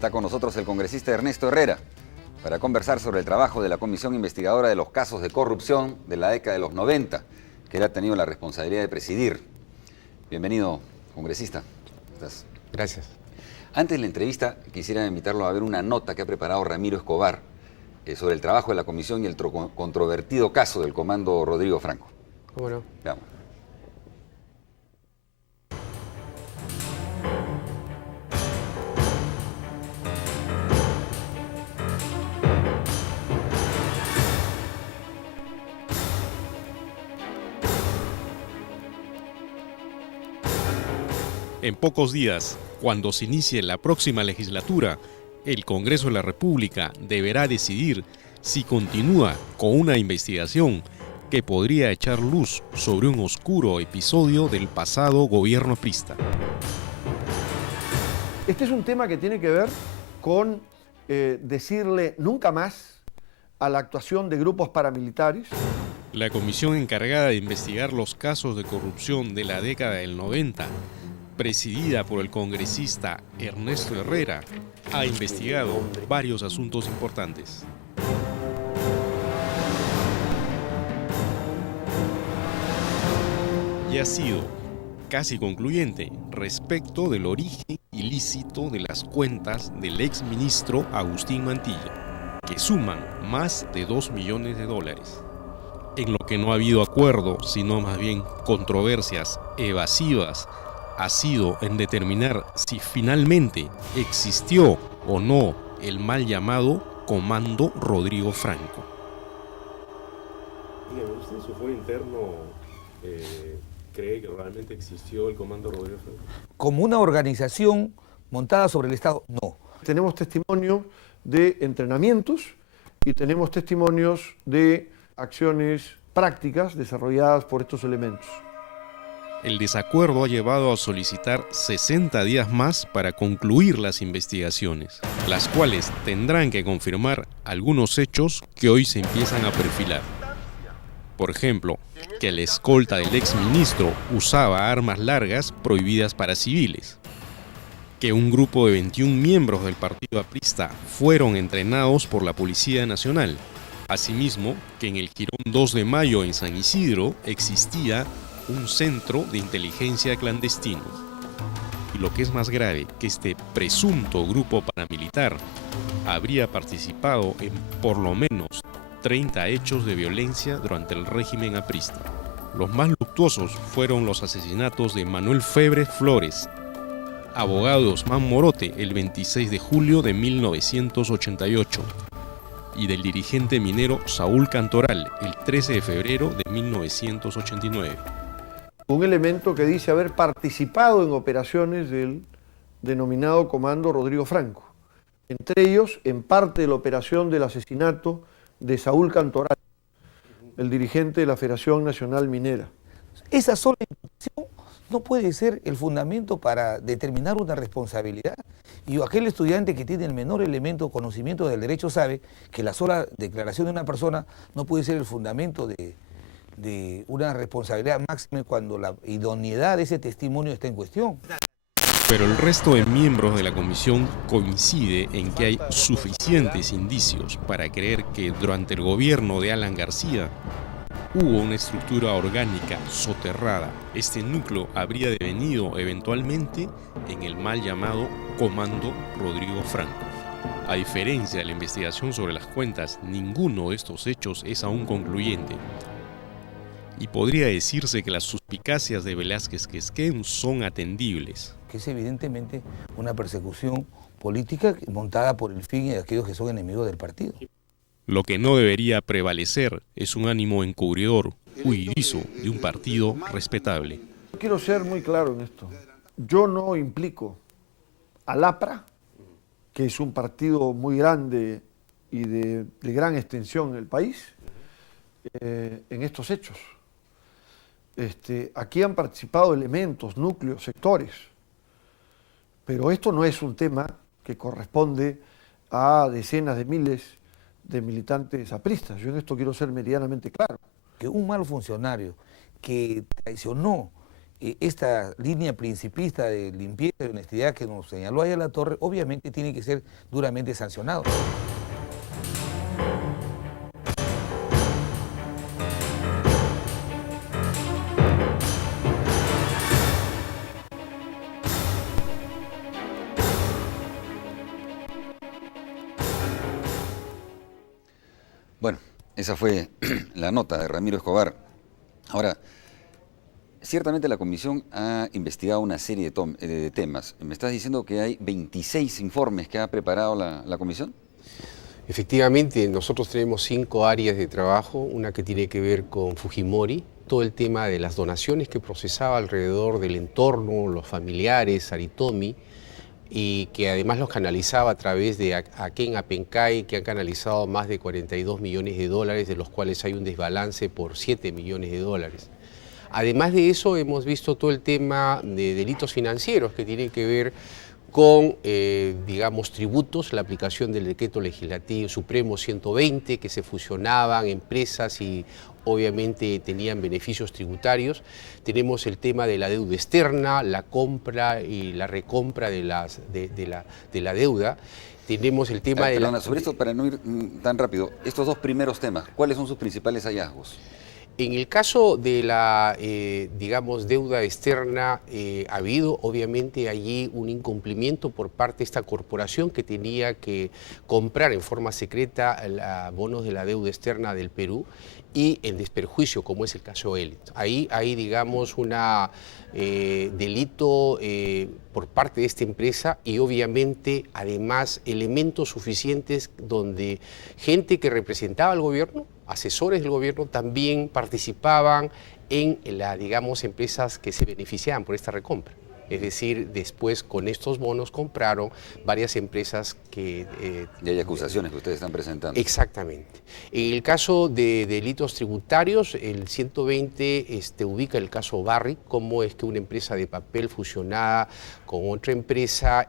Está con nosotros el congresista Ernesto Herrera para conversar sobre el trabajo de la Comisión Investigadora de los Casos de Corrupción de la década de los 90, que él ha tenido la responsabilidad de presidir. Bienvenido, congresista. ¿Estás? Gracias. Antes de la entrevista, quisiera invitarlo a ver una nota que ha preparado Ramiro Escobar sobre el trabajo de la comisión y el controvertido caso del comando Rodrigo Franco. ¿Cómo no? Veamos. En pocos días, cuando se inicie la próxima legislatura, el Congreso de la República deberá decidir si continúa con una investigación que podría echar luz sobre un oscuro episodio del pasado gobierno aprista. Este es un tema que tiene que ver con decirle nunca más a la actuación de grupos paramilitares. La comisión encargada de investigar los casos de corrupción de la década del 90, presidida por el congresista Ernesto Herrera, ha investigado varios asuntos importantes. Y ha sido casi concluyente respecto del origen ilícito de las cuentas del exministro Agustín Mantilla, que suman más de $2 millones. En lo que no ha habido acuerdo, sino más bien controversias evasivas, ha sido en determinar si finalmente existió o no el mal llamado Comando Rodrigo Franco. Dígame, ¿usted en su foro interno cree que realmente existió el Comando Rodrigo Franco? Como una organización montada sobre el Estado, no. Tenemos testimonios de entrenamientos y tenemos testimonios de acciones prácticas desarrolladas por estos elementos. El desacuerdo ha llevado a solicitar 60 días más para concluir las investigaciones, las cuales tendrán que confirmar algunos hechos que hoy se empiezan a perfilar. Por ejemplo, que la escolta del exministro usaba armas largas prohibidas para civiles, que un grupo de 21 miembros del partido aprista fueron entrenados por la Policía Nacional. Asimismo, que en el Jirón 2 de Mayo en San Isidro existía un centro de inteligencia clandestino. Y lo que es más grave, que este presunto grupo paramilitar habría participado en por lo menos 30 hechos de violencia durante el régimen aprista. Los más luctuosos fueron los asesinatos de Manuel Febre Flores, abogado de Osman Morote, el 26 de julio de 1988, y del dirigente minero Saúl Cantoral, el 13 de febrero de 1989. Un elemento que dice haber participado en operaciones del denominado Comando Rodrigo Franco. Entre ellos, en parte de la operación del asesinato de Saúl Cantoral, el dirigente de la Federación Nacional Minera. Esa sola imputación no puede ser el fundamento para determinar una responsabilidad. Y aquel estudiante que tiene el menor elemento de conocimiento del derecho sabe que la sola declaración de una persona no puede ser el fundamento de una responsabilidad máxima cuando la idoneidad de ese testimonio está en cuestión. Pero el resto de miembros de la comisión coincide en que hay suficientes indicios para creer que durante el gobierno de Alan García hubo una estructura orgánica soterrada. Este núcleo habría devenido eventualmente en el mal llamado Comando Rodrigo Franco. A diferencia de la investigación sobre las cuentas, ninguno de estos hechos es aún concluyente. Y podría decirse que las suspicacias de Velázquez Quesquén son atendibles. Que es evidentemente una persecución política montada por el fin de aquellos que son enemigos del partido. Lo que no debería prevalecer es un ánimo encubridor, huidizo de un partido respetable. Quiero ser muy claro en esto. Yo no implico al APRA, que es un partido muy grande y de gran extensión en el país, en estos hechos. Aquí han participado elementos, núcleos, sectores, pero esto no es un tema que corresponde a decenas de miles de militantes apristas. Yo en esto quiero ser medianamente claro. Que un mal funcionario que traicionó esta línea principista de limpieza y honestidad que nos señaló allá la Torre, obviamente tiene que ser duramente sancionado. Bueno, esa fue la nota de Ramiro Escobar. Ahora, ciertamente la comisión ha investigado una serie de temas. ¿Me estás diciendo que hay 26 informes que ha preparado la comisión? Efectivamente, nosotros tenemos 5 áreas de trabajo, una que tiene que ver con Fujimori, todo el tema de las donaciones que procesaba alrededor del entorno, los familiares, Aritomi, y que además los canalizaba a través de Aken Apencay, que han canalizado más de 42 millones de dólares, de los cuales hay un desbalance por 7 millones de dólares. Además de eso, hemos visto todo el tema de delitos financieros que tienen que ver con, digamos, tributos, la aplicación del decreto legislativo supremo 120, que se fusionaban empresas y obviamente tenían beneficios tributarios. Tenemos el tema de la deuda externa, la compra y la recompra de la deuda. Tenemos el tema Perdona, sobre esto, para no ir tan rápido, estos dos primeros temas, ¿cuáles son sus principales hallazgos? En el caso de la, digamos, deuda externa, ha habido obviamente allí un incumplimiento por parte de esta corporación que tenía que comprar en forma secreta bonos de la deuda externa del Perú y en desperjuicio, como es el caso Elliott. Ahí hay, digamos, un delito por parte de esta empresa y obviamente, además, elementos suficientes donde gente que representaba al gobierno, asesores del gobierno, también participaban en digamos, empresas que se beneficiaban por esta recompra. Es decir, después con estos bonos compraron varias empresas que... y hay acusaciones que ustedes están presentando. Exactamente. En el caso de delitos tributarios, el 120 ubica el caso Barrick, cómo es que una empresa de papel fusionada con otra empresa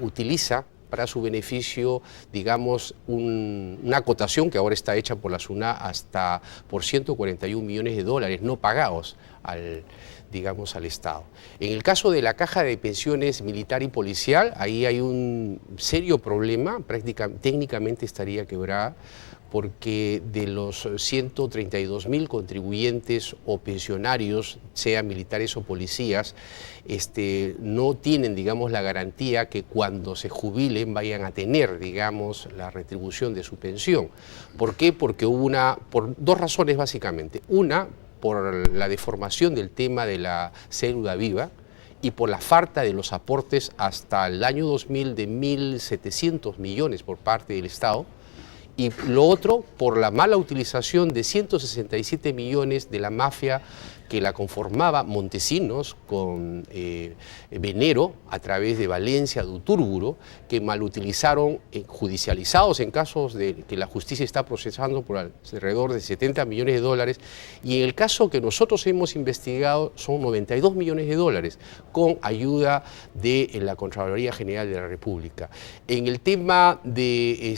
utiliza para su beneficio, digamos, una acotación que ahora está hecha por la SUNA hasta por 141 millones de dólares no pagados al Estado. En el caso de la caja de pensiones militar y policial, ahí hay un serio problema, técnicamente estaría quebrada, porque de los 132.000 contribuyentes o pensionarios, sean militares o policías, no tienen, digamos, la garantía que cuando se jubilen vayan a tener, digamos, la retribución de su pensión. ¿Por qué? Porque hubo por dos razones básicamente. Una, por la deformación del tema de la cédula viva y por la falta de los aportes hasta el año 2000 de 1.700 millones por parte del Estado, y lo otro por la mala utilización de 167 millones de la mafia que la conformaba Montesinos con Venero a través de Valencia, de Utúrburo, que mal utilizaron, judicializados en casos de que la justicia está procesando por alrededor de 70 millones de dólares, y en el caso que nosotros hemos investigado son 92 millones de dólares, con ayuda de la Contraloría General de la República. En el tema de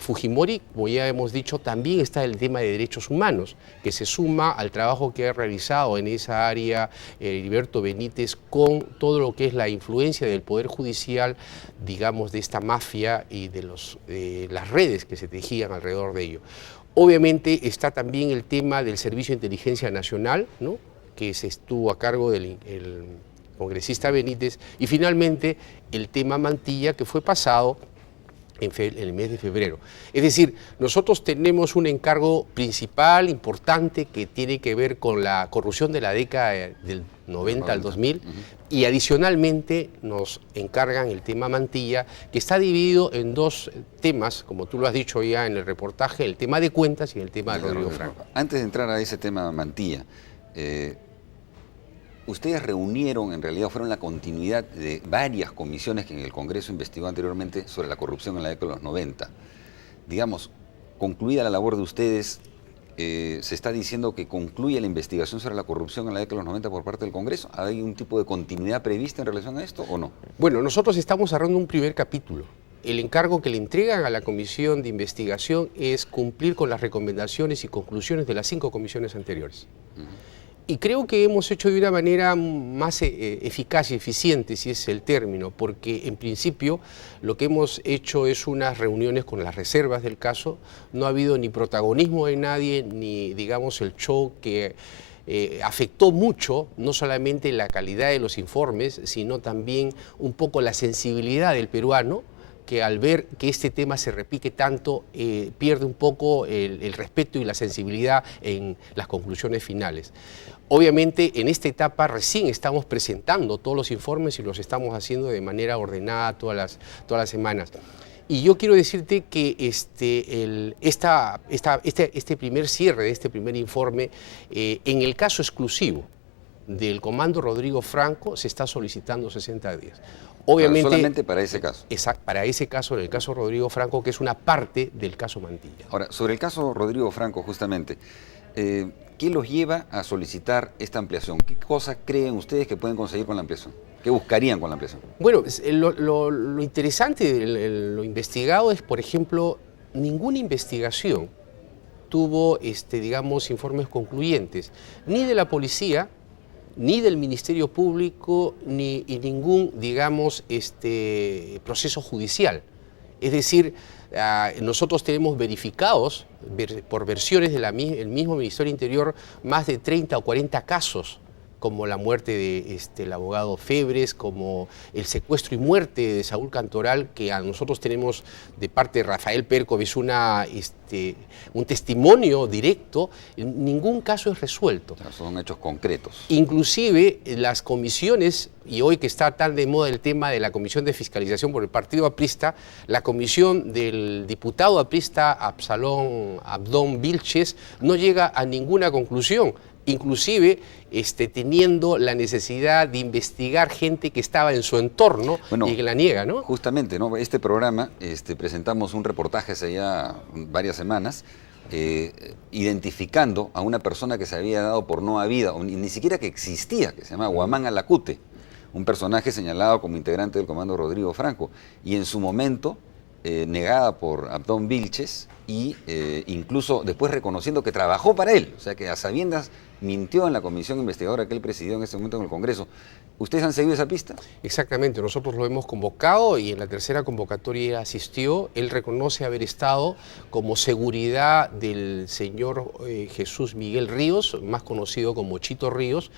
Fujimori, como ya hemos dicho, también está el tema de derechos humanos, que se suma al trabajo que ha realizado en esa área Heriberto Benítez con todo lo que es la influencia del Poder Judicial, digamos, de esta mafia y de las redes que se tejían alrededor de ello. Obviamente está también el tema del Servicio de Inteligencia Nacional, ¿no?, que se estuvo a cargo del congresista Benítez, y finalmente el tema Mantilla, que fue pasado en el mes de febrero. Es decir, nosotros tenemos un encargo principal, importante, que tiene que ver con la corrupción de la década del 90 al 2000, y adicionalmente nos encargan el tema Mantilla, que está dividido en dos temas, como tú lo has dicho ya en el reportaje, el tema de cuentas y el tema de Rodrigo Franco. Antes de entrar a ese tema Mantilla, ustedes reunieron, en realidad fueron la continuidad de varias comisiones que en el Congreso investigó anteriormente sobre la corrupción en la década de los 90. Digamos, concluida la labor de ustedes, se está diciendo que concluye la investigación sobre la corrupción en la década de los 90 por parte del Congreso. ¿Hay un tipo de continuidad prevista en relación a esto o no? Bueno, nosotros estamos cerrando un primer capítulo. El encargo que le entregan a la comisión de investigación es cumplir con las recomendaciones y conclusiones de las 5 comisiones anteriores. Y creo que hemos hecho de una manera más eficaz y eficiente, si es el término, porque en principio lo que hemos hecho es unas reuniones con las reservas del caso. No ha habido ni protagonismo de nadie, ni digamos el show que afectó mucho, no solamente la calidad de los informes, sino también un poco la sensibilidad del peruano, que al ver que este tema se repique tanto, pierde un poco el respeto y la sensibilidad en las conclusiones finales. Obviamente, en esta etapa recién estamos presentando todos los informes y los estamos haciendo de manera ordenada todas las semanas. Y yo quiero decirte que este primer cierre de este primer informe, en el caso exclusivo del Comando Rodrigo Franco, se está solicitando 60 días. Obviamente, pero solamente para ese caso. Exacto, para ese caso, en el caso Rodrigo Franco, que es una parte del caso Mantilla. Ahora, sobre el caso Rodrigo Franco, justamente, ¿qué los lleva a solicitar esta ampliación? ¿Qué cosas creen ustedes que pueden conseguir con la ampliación? ¿Qué buscarían con la ampliación? Bueno, lo interesante, lo investigado es, por ejemplo, ninguna investigación tuvo, digamos, informes concluyentes, ni de la policía, ni del Ministerio Público, ni ningún, digamos, proceso judicial. Es decir, nosotros tenemos verificados por versiones del mismo Ministerio del Interior más de 30 o 40 casos, como la muerte de el abogado Febres, como el secuestro y muerte de Saúl Cantoral, que a nosotros tenemos de parte de Rafael Pércoves un testimonio directo. Ningún caso es resuelto. O sea, son hechos concretos. Inclusive las comisiones, y hoy que está tan de moda el tema de la comisión de fiscalización por el partido aprista, la comisión del diputado aprista Abdón Vilches no llega a ninguna conclusión, inclusive teniendo la necesidad de investigar gente que estaba en su entorno y que la niega, ¿no? Justamente, ¿no? Este programa presentamos un reportaje hace ya varias semanas identificando a una persona que se había dado por no habida, o ni siquiera que existía, que se llama Guamán Alacute, un personaje señalado como integrante del Comando Rodrigo Franco, y en su momento negada por Abdón Vilches y incluso después reconociendo que trabajó para él, o sea que a sabiendas mintió en la comisión investigadora que él presidió en ese momento en el Congreso. ¿Ustedes han seguido esa pista? Exactamente, nosotros lo hemos convocado y en la tercera convocatoria asistió. Él reconoce haber estado como seguridad del señor Jesús Miguel Ríos, más conocido como Chito Ríos,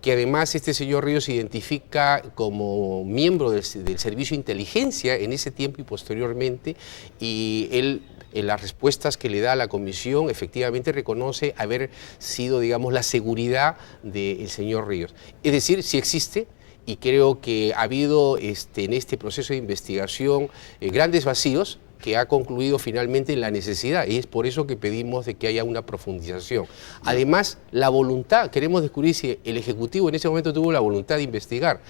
que además este señor Ríos se identifica como miembro del Servicio de Inteligencia en ese tiempo y posteriormente, y él, en las respuestas que le da a la comisión, efectivamente reconoce haber sido, digamos, la seguridad del señor Ríos. Es decir, sí existe, y creo que ha habido en este proceso de investigación grandes vacíos que ha concluido finalmente en la necesidad, y es por eso que pedimos de que haya una profundización. Además, la voluntad, queremos descubrir si el Ejecutivo en ese momento tuvo la voluntad de investigar.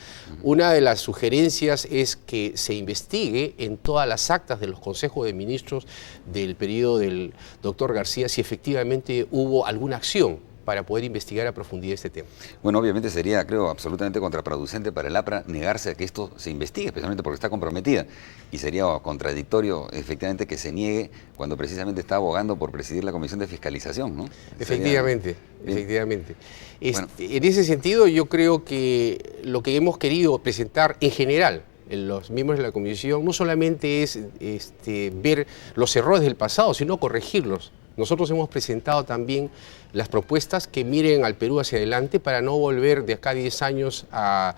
Una de las sugerencias es que se investigue en todas las actas de los consejos de ministros del periodo del doctor García si efectivamente hubo alguna acción para poder investigar a profundidad este tema. Bueno, obviamente sería, creo, absolutamente contraproducente para el APRA negarse a que esto se investigue, especialmente porque está comprometida. Y sería contradictorio, efectivamente, que se niegue cuando precisamente está abogando por presidir la Comisión de Fiscalización, ¿no? Efectivamente, efectivamente. Bueno. En ese sentido, yo creo que lo que hemos querido presentar en general en los miembros de la comisión no solamente es ver los errores del pasado, sino corregirlos. Nosotros hemos presentado también las propuestas que miren al Perú hacia adelante para no volver de acá a 10 años a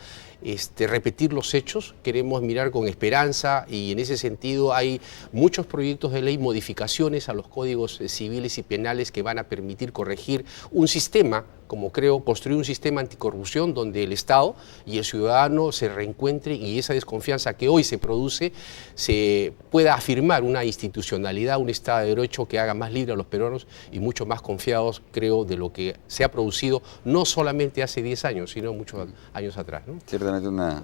repetir los hechos. Queremos mirar con esperanza y en ese sentido hay muchos proyectos de ley, modificaciones a los códigos civiles y penales que van a permitir corregir un sistema, como creo, construir un sistema anticorrupción donde el Estado y el ciudadano se reencuentren y esa desconfianza que hoy se produce se pueda afirmar una institucionalidad, un Estado de Derecho que haga más libre a los peruanos y mucho más confiados, creo, de lo que se ha producido no solamente hace 10 años, sino muchos años atrás, ¿no? Ciertamente una